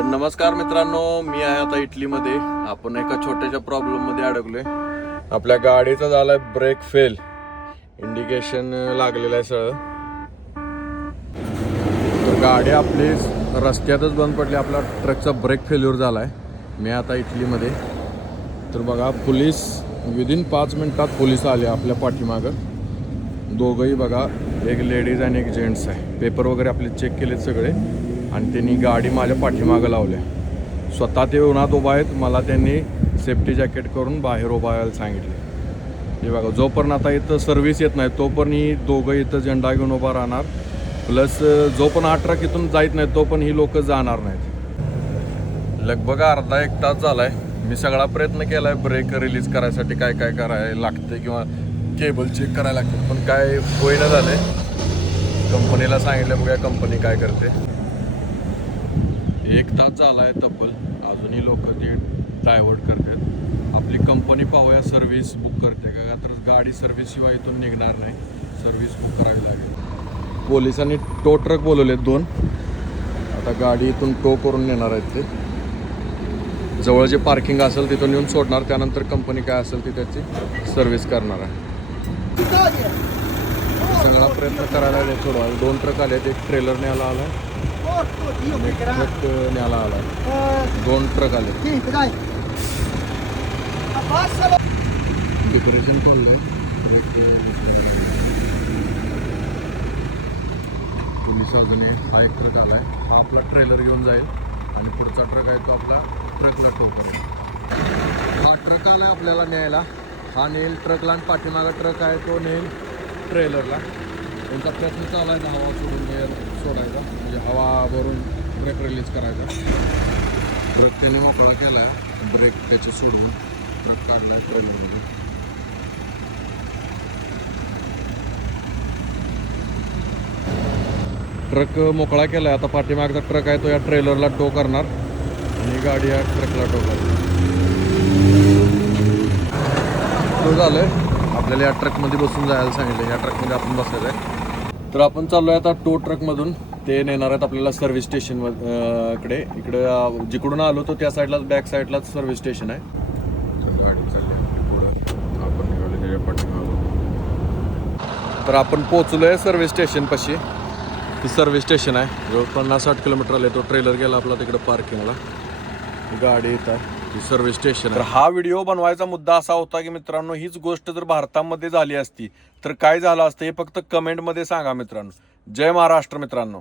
तर नमस्कार मित्रांनो, मी आहे आता इटलीमध्ये. आपण एका छोट्याशा प्रॉब्लेममध्ये अडकलोय. आपल्या गाडीचा झालाय ब्रेक फेल, इंडिकेशन लागलेलं आहे सगळं. तर गाडी आपली रस्त्यातच बंद पडली. आपला ट्रकचा ब्रेक फेल्युअर झालाय. मी आता इटलीमध्ये. तर बघा, पोलीस विदिन 5 मिनिटात पोलीस आले आपल्या पाठीमागं. दोघंही बघा, एक लेडीज आणि एक जेंट्स आहे. पेपर वगैरे आपले चेक केलेत सगळे आणि त्यांनी गाडी माझ्या पाठीमागं लावल्या. स्वतः ते उन्हात उभा आहेत. मला त्यांनी सेफ्टी जॅकेट करून बाहेर उभा राहायला सांगितले. हे बघा, जोपर्यंत आता इथं सर्व्हिस येत नाही तोपर्यंत ही दोघं इथं झेंडा घेऊन उभा राहणार. प्लस जोपर्यंत हा ट्रक इथून जात नाही तोपर्यंत ही लोक जाणार नाहीत. लगभग अर्धा एक तास झाला आहे. मी सगळा प्रयत्न केला आहे ब्रेक रिलीज करायसाठी, काय काय करायला लागतं किंवा केबल चेक करायला लागतं, पण काय होईना झालं आहे. कंपनीला सांगितलं, बघा कंपनी काय करते. 1 तास झाला आहे तब्बल, अजूनही लोक ती डायव्हर्ट करतात. आपली कंपनी पाहूया सर्व्हिस बुक करते का, तर गाडी सर्व्हिस शिवाय इथून निघणार नाही. सर्व्हिस बुक करावी लागेल. पोलिसांनी टो ट्रक बोलवले 2. आता गाडी इथून टो करून नेणार आहेत. ते जवळ जे पार्किंग असेल तिथून येऊन सोडणार. त्यानंतर कंपनी काय असेल ती त्याची सर्व्हिस करणार आहे. सगळा प्रयत्न करायला सोडवा. 2 ट्रक आले, एक ट्रेलर न्यायला आला, एक ट्रक न्यायला आला. 2 ट्रक आले. डेकोरेशन खोलले. पोलीस अजून हा एक ट्रक आलाय. हा आपला ट्रेलर घेऊन जाईल आणि पुढचा ट्रक आहे तो आपला ट्रकला ठोकरेल. हा ट्रक आलाय आपल्याला न्यायला. हा नेल ट्रकला आणि पाठीमागा ट्रक आहे तो नेल ट्रेलरला. त्यांचा प्रयत्न चालू आहे हवा सोडायचा, म्हणजे हवा भरून ब्रेक रिलीज करायचा. ब्रेक त्याने मोकळा केला आहे, ब्रेक त्याचे सोडून ट्रक काढला आहे ट्रेलरमध्ये. ट्रक मोकळा केला आहे. आता पाठीमागचा ट्रक आहे तो या ट्रेलरला टो करणार आणि गाडी या ट्रकला टो करणार. तो झालंय. आपल्याला या ट्रकमध्ये बसून जायला सांगितलं. या ट्रकमध्ये आपण बसायचं आहे. तर आपण चाललो आहे आता टो ट्रकमधून. ते नेणार आहेत आपल्याला सर्व्हिस स्टेशन इकडे जिकडून आलो तो त्या साईडलाच, बॅक साईडलाच सर्व्हिस स्टेशन आहे. गाडी चालली, आपण निघालो त्याच्या पाठीमागं. तर आपण पोचलो आहे सर्व्हिस स्टेशनपाशी. ती सर्व्हिस स्टेशन आहे. जवळ 50-60 किलोमीटर आले. तो ट्रेलर गेला आपला तिकडे पार्किंगला. गाडी येतात ही सर्व्हिस स्टेशन. तर हा व्हिडिओ बनवायचा मुद्दा असा होता की मित्रांनो, हीच गोष्ट जर भारतामध्ये झाली असती तर काय झालं असतं हे फक्त कमेंटमध्ये सांगा मित्रांनो. जय महाराष्ट्र मित्रांनो.